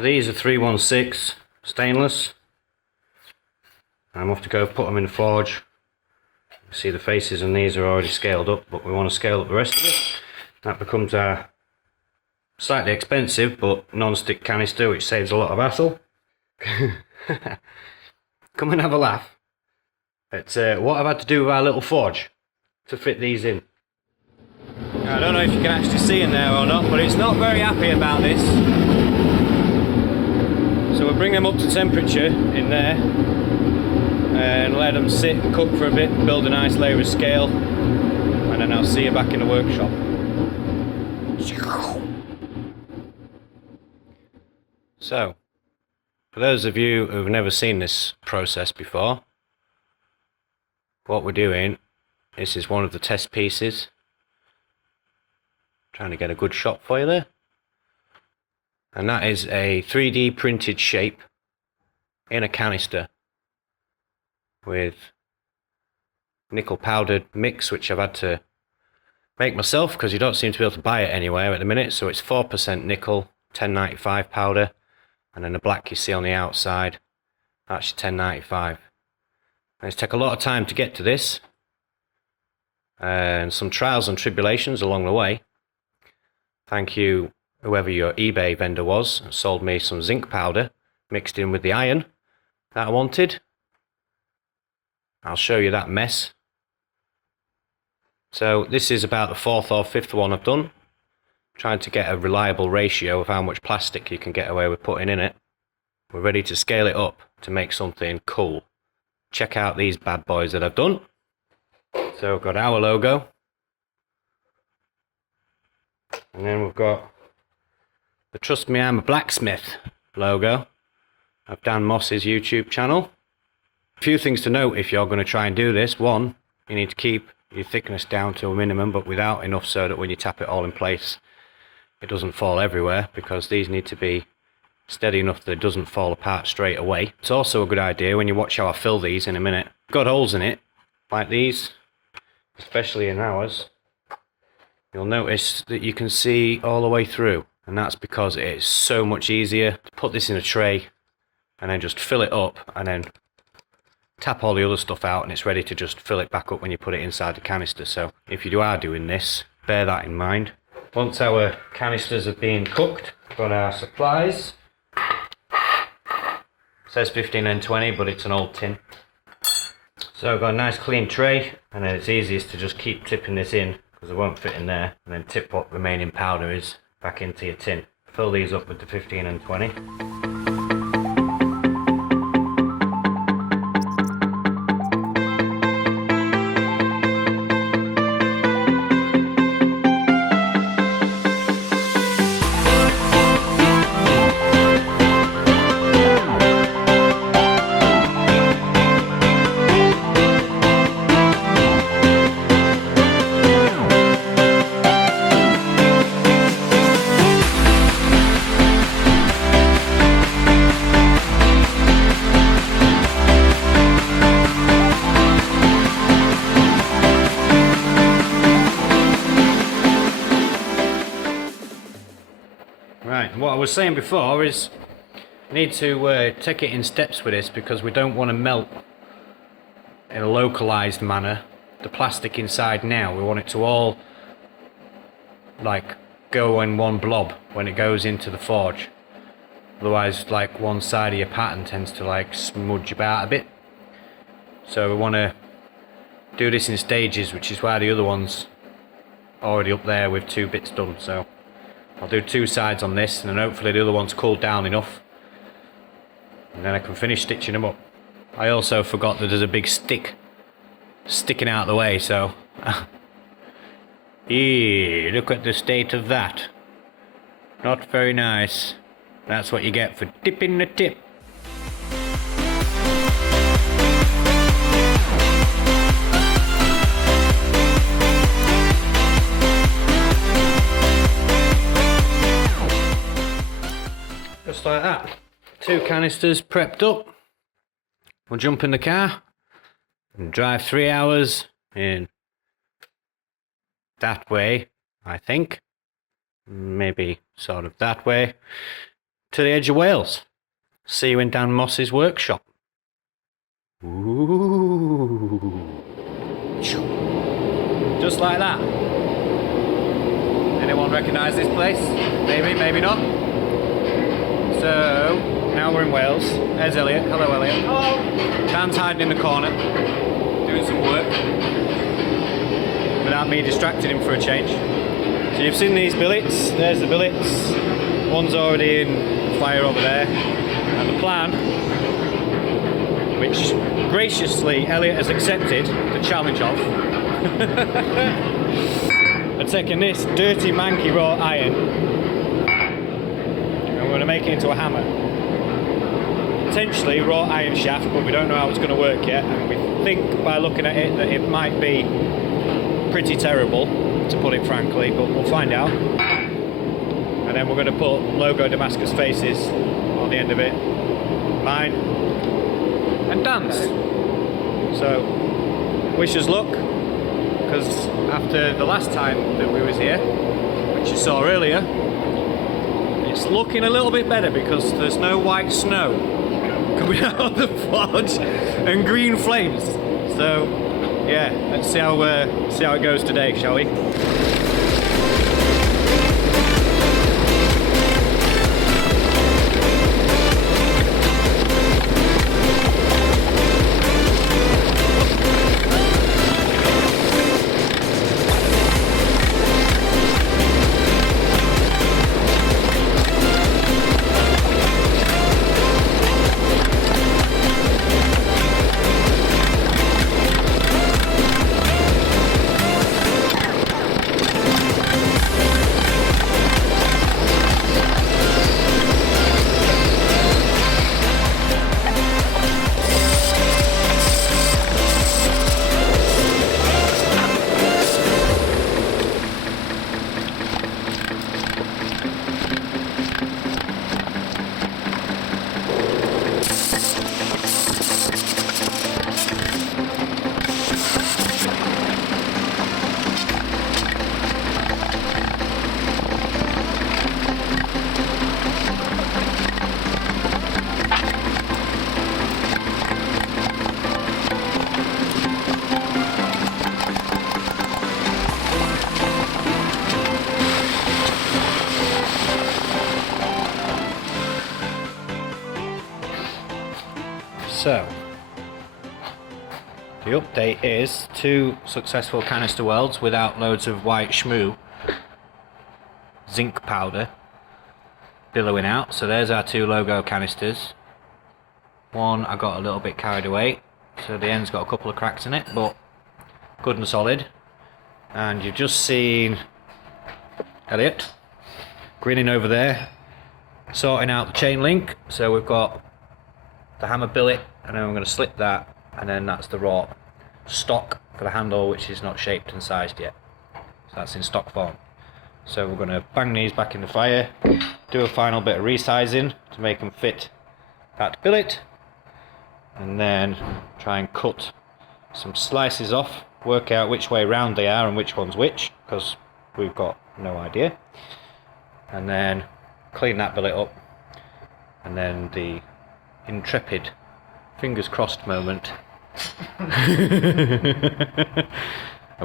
So these are 316 stainless. I'm off to go put them in the forge. See, the faces and these are already scaled up, but we want to scale up the rest of it. That becomes our slightly expensive but non-stick canister, which saves a lot of hassle. Come and have a laugh at what I've had to do with our little forge to fit these in. I don't know if you can actually see in there or not, but it's not very happy about this. So we'll bring them up to temperature in there and let them sit and cook for a bit, build a nice layer of scale, and then I'll see you back in the workshop. So, for those of you who've never seen this process before, what we're doing, this is one of the test pieces. Trying to get a good shot for you there. And that is a 3D printed shape in a canister with nickel powdered mix, which I've had to make myself because you don't seem to be able to buy it anywhere at the minute. So it's 4% nickel, 1095 powder, and then the black you see on the outside, that's your 1095. And it's taken a lot of time to get to this, and some trials and tribulations along the way. Thank you, whoever your eBay vendor was, sold me some zinc powder mixed in with the iron that I wanted. I'll show you that mess. So this is about the fourth or fifth one I've done, trying to get a reliable ratio of how much plastic you can get away with putting in it. We're ready to scale it up to make something cool. Check out these bad boys that I've done. So we've got our logo, and then we've got the Trust Me I'm a Blacksmith logo of Dan Moss's YouTube channel. A few things to note if you're going to try and do this. One, you need to keep your thickness down to a minimum, but without enough so that when you tap it all in place it doesn't fall everywhere, because these need to be steady enough that it doesn't fall apart straight away. It's also a good idea when you watch how I fill these in a minute. Got holes in it like these, especially in ours. You'll notice that you can see all the way through, and that's because it's so much easier to put this in a tray and then just fill it up and then tap all the other stuff out, and it's ready to just fill it back up when you put it inside the canister. So if you are doing this, bear that in mind. Once our canisters have been cooked, we've got our supplies. It says 15 and 20, but it's an old tin. So I've got a nice clean tray, and then it's easiest to just keep tipping this in because it won't fit in there, and then tip what remaining powder is back into your tin. Fill these up with the 15 and 20. Right, what I was saying before is I need to take it in steps with this, because we don't want to melt in a localized manner the plastic inside now. We want it to all like go in one blob when it goes into the forge. Otherwise, like, one side of your pattern tends to like smudge about a bit. So we want to do this in stages, which is why the other one's already up there with 2 bits done. So I'll do 2 sides on this, and then hopefully the other one's cooled down enough, and then I can finish stitching them up. I also forgot that there's a big stick sticking out of the way, so look at the state of that. Not very nice. That's what you get for dipping the tip. Just like that. 2 canisters prepped up. We'll jump in the car and drive 3 hours in that way, I think. Maybe sort of that way. to the edge of Wales. See you in Dan Moss's workshop. Ooh. Just like that. Anyone recognise this place? Maybe, maybe not. So, now we're in Wales. There's Elliot. Hello, Elliot. Hello. Dan's hiding in the corner, doing some work, without me distracting him for a change. So you've seen these billets. There's the billets. One's already in fire over there. And the plan, which graciously Elliot has accepted the challenge of, I'm taking this dirty manky raw iron and we're going to make it into a hammer. Potentially raw iron shaft, but we don't know how it's going to work yet, and we think by looking at it that it might be pretty terrible, to put it frankly, but we'll find out. And then we're going to put logo Damascus faces on the end of it, mine and Dan's. So wish us luck, because after the last time that we was here, which you saw earlier, it's looking a little bit better because there's no white snow coming out of the forge and green flames. So yeah, let's see how it goes today, shall we? So, the update is 2 successful canister welds without loads of white shmoo, zinc powder, billowing out. So there's our 2 logo canisters. One I got a little bit carried away, so the end's got a couple of cracks in it, but good and solid. And you've just seen Elliot grinning over there, sorting out the chain link. So we've got the hammer billet, and then I'm going to slip that, and then that's the raw stock for the handle, which is not shaped and sized yet. So that's in stock form. So we're going to bang these back in the fire, do a final bit of resizing to make them fit that billet, and then try and cut some slices off, work out which way round they are and which one's which, because we've got no idea. And then clean that billet up, and then the intrepid, fingers crossed moment of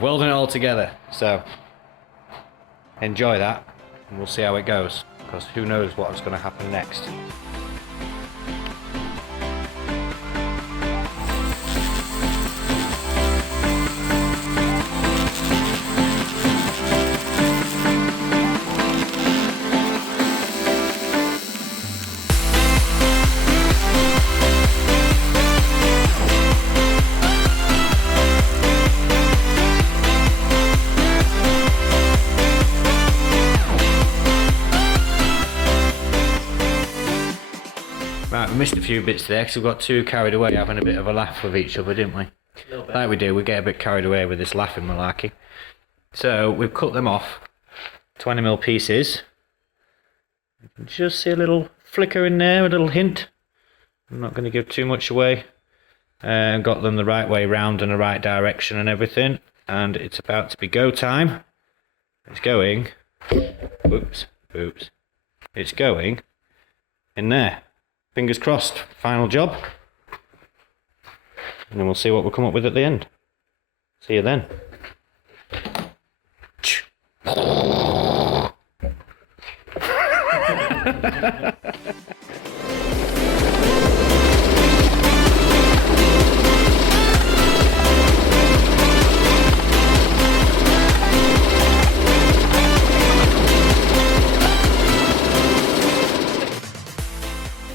welding it all together. So enjoy that, and we'll see how it goes, because who knows what's going to happen next. Right, we missed a few bits there because we got too carried away having a bit of a laugh with each other, didn't we? Like we do, we get a bit carried away with this laughing malarkey. So we've cut them off, 20mm pieces. You can just see a little flicker in there, a little hint. I'm not going to give too much away. Got them the right way round and the right direction and everything. And it's about to be go time. It's going, oops, it's going in there. Fingers crossed, final job. And then we'll see what we'll come up with at the end. See you then.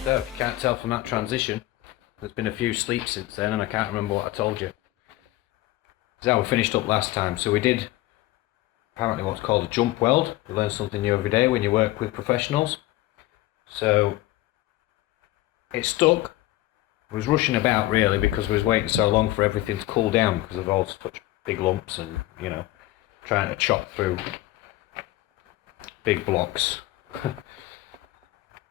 So, if you can't tell from that transition, there's been a few sleeps since then and I can't remember what I told you. This is how we finished up last time. So we did apparently what's called a jump weld. You learn something new every day when you work with professionals. So it stuck. I was rushing about really because we was waiting so long for everything to cool down because of all such big lumps and, you know, trying to chop through big blocks.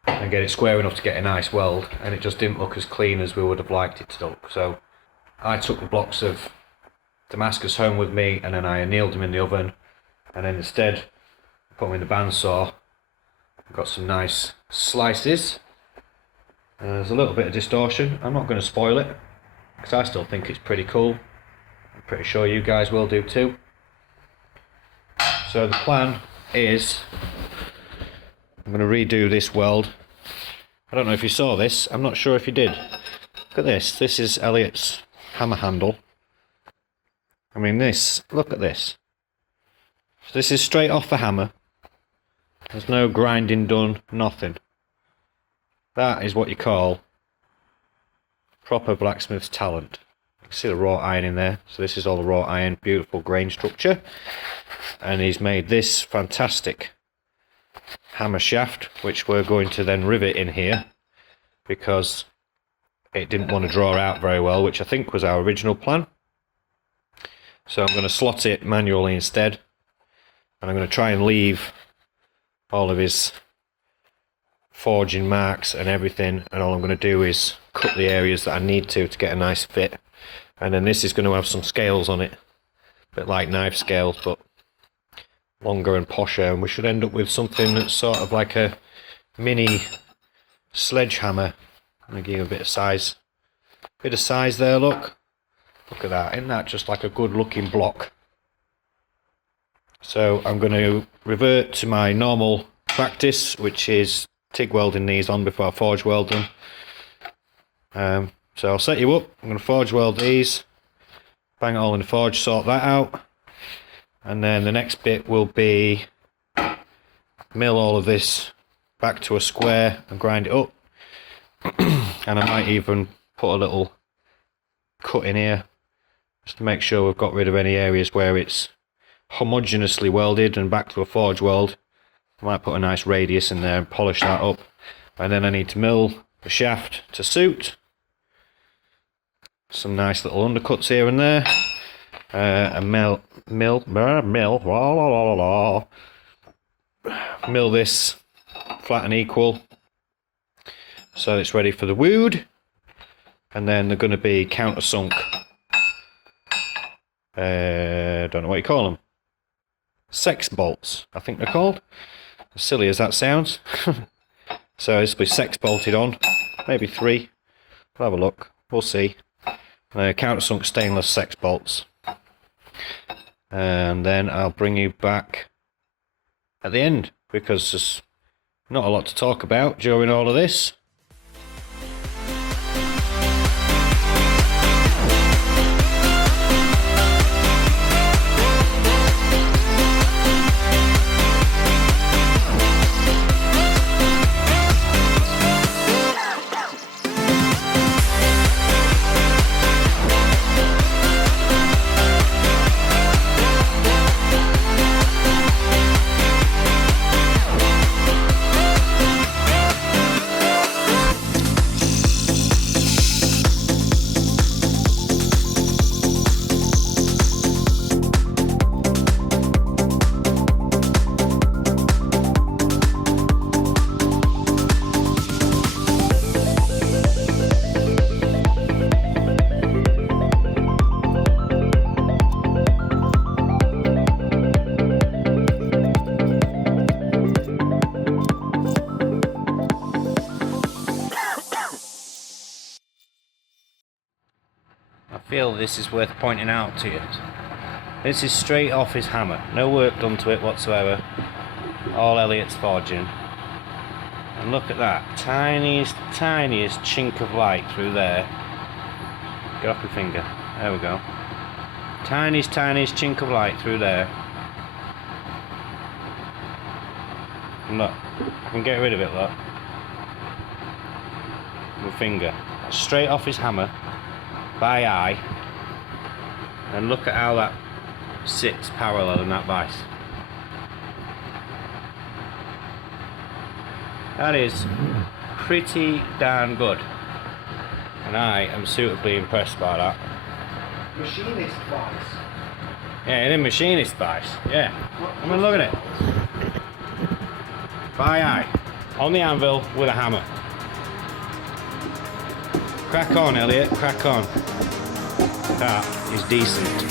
And get it square enough to get a nice weld, and it just didn't look as clean as we would have liked it to look. So I took the blocks of Damascus home with me and then I annealed them in the oven, and then instead put them in the bandsaw. Got some nice slices. There's a little bit of distortion. I'm not going to spoil it because I still think it's pretty cool. I'm pretty sure you guys will do too. So the plan is I'm going to redo this weld. I don't know if you saw this. I'm not sure if you did. Look at this. This is Elliot's hammer handle. I mean this. Look at this. So this is straight off the hammer. There's no grinding done. Nothing. That is what you call proper blacksmith's talent. You can see the wrought iron in there. So this is all the wrought iron. Beautiful grain structure. And he's made this fantastic hammer shaft, which we're going to then rivet in here because it didn't want to draw out very well, which I think was our original plan. So I'm going to slot it manually instead, and I'm going to try and leave all of his forging marks and everything, and all I'm going to do is cut the areas that I need to get a nice fit. And then this is going to have some scales on it, a bit like knife scales but longer and posher, and we should end up with something that's sort of like a mini sledgehammer. I'm going to give you a bit of size there. Look at that. Isn't that just like a good looking block? So I'm going to revert to my normal practice, which is TIG welding these on before I forge weld them. So I'll set you up. I'm going to forge weld these, bang it all in the forge, sort that out. And then the next bit will be mill all of this back to a square and grind it up. And I might even put a little cut in here just to make sure we've got rid of any areas where it's homogeneously welded and back to a forge weld. I might put a nice radius in there and polish that up. And then I need to mill the shaft to suit. Some nice little undercuts here and there. And mill this flat and equal so it's ready for the wood. And then they're going to be countersunk, don't know what you call them, sex bolts I think they're called, as silly as that sounds. So this will be sex bolted on, maybe 3, we'll have a look, we'll see. Countersunk stainless sex bolts. And then I'll bring you back at the end because there's not a lot to talk about during all of this. well, this is worth pointing out to you. This is straight off his hammer, no work done to it whatsoever, all Elliot's forging. And look at that, tiniest chink of light through there. Get off your finger, there we go. Tiniest chink of light through there. And look, I can get rid of it, look. My finger. Straight off his hammer, by eye. And look at how that sits parallel in that vise. That is pretty darn good. And I am suitably impressed by that. Machinist vise. Yeah, in a machinist vise. Yeah. I mean, look at it. By eye. On the anvil with a hammer. Crack on, Elliot, crack on. That is decent.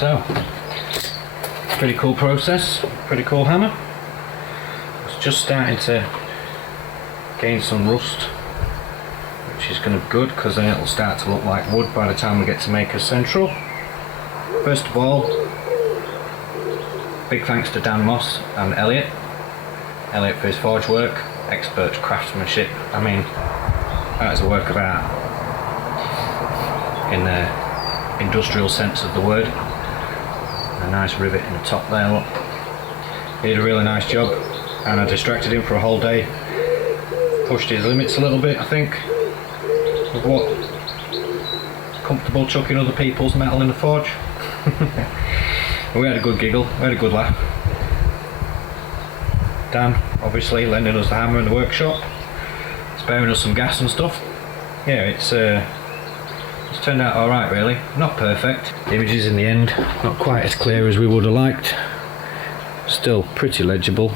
So, pretty cool process, pretty cool hammer. It's just starting to gain some rust, which is going to be good because then it'll start to look like wood by the time we get to make a central. First of all, big thanks to Dan Moss and Elliot. Elliot for his forge work, expert craftsmanship. I mean, that is a work of art in the industrial sense of the word. A nice rivet in the top there, look. He did a really nice job, and I distracted him for a whole day. Pushed his limits a little bit, I think, of what comfortable chucking other people's metal in the forge. We had a good giggle, we had a good laugh. Dan, obviously, lending us the hammer in the workshop, sparing us some gas and stuff. Yeah, it's turned out alright really, not perfect. The images in the end, not quite as clear as we would have liked. Still pretty legible.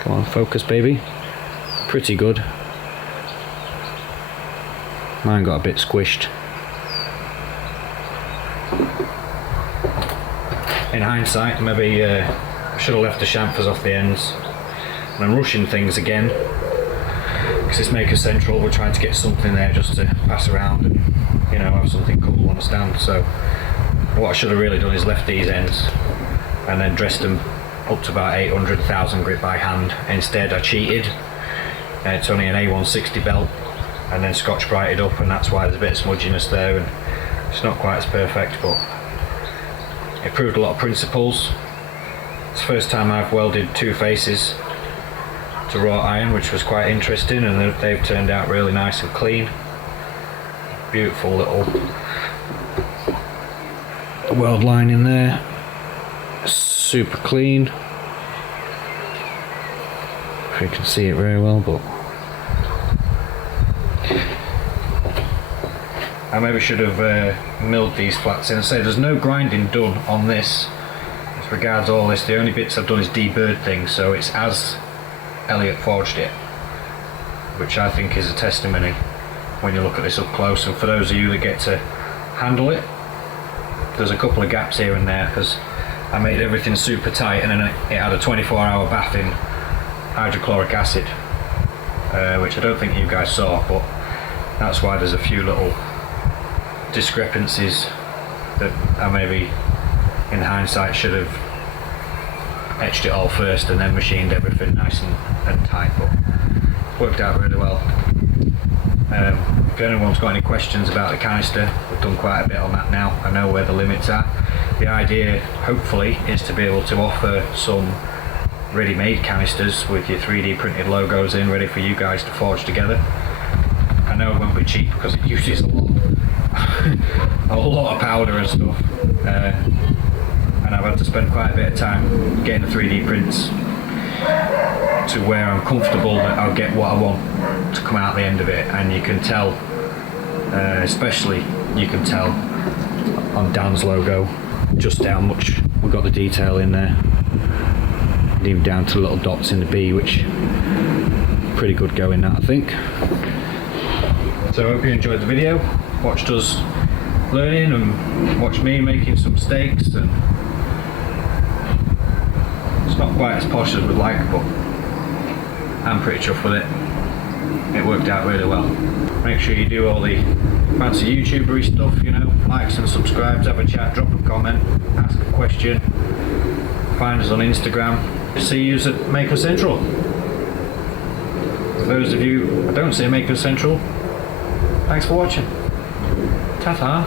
Come on, focus baby. Pretty good. Mine got a bit squished. In hindsight, maybe I should have left the chamfers off the ends. And I'm rushing things again. Because this Maker Central, we're trying to get something there just to pass around and, you know, have something cool on the stand. So what I should have really done is left these ends and then dressed them up to about 800,000 grit by hand. Instead I cheated. It's only an A160 belt and then Scotch brighted up, and that's why there's a bit of smudginess there and it's not quite as perfect, but it proved a lot of principles. It's the first time I've welded two faces to wrought iron, which was quite interesting, and they've turned out really nice and clean. Beautiful little weld line in there, super clean. If you can see it very well, but I maybe should have milled these flats in. I say there's no grinding done on this as regards all this. The only bits I've done is deburred things, so it's as Elliot forged it, which I think is a testimony when you look at this up close. And for those of you that get to handle it, there's a couple of gaps here and there because I made everything super tight, and then it had a 24-hour bath in hydrochloric acid, which I don't think you guys saw, but that's why there's a few little discrepancies that I maybe in hindsight should have etched it all first and then machined everything nice and tight, but worked out really well. If anyone's got any questions about the canister, we've done quite a bit on that now. I know where the limits are. The idea hopefully is to be able to offer some ready-made canisters with your 3D printed logos in, ready for you guys to forge together. I know it won't be cheap because it uses a lot of powder and stuff, and I've had to spend quite a bit of time getting the 3D prints to where I'm comfortable that I'll get what I want to come out the end of it. And you can tell, especially you can tell on Dan's logo just how much we've got the detail in there, and even down to the little dots in the B, which pretty good going that, I think. So I hope you enjoyed the video, watched us learning and watched me making some mistakes, and it's not quite as posh as we'd like, but I'm pretty chuffed with it. It worked out really well. Make sure you do all the fancy YouTubery stuff, you know, likes and subscribes, have a chat, drop a comment, ask a question, find us on Instagram. See you at Maker Central. For those of you I don't see Maker Central, thanks for watching. Ta-ta.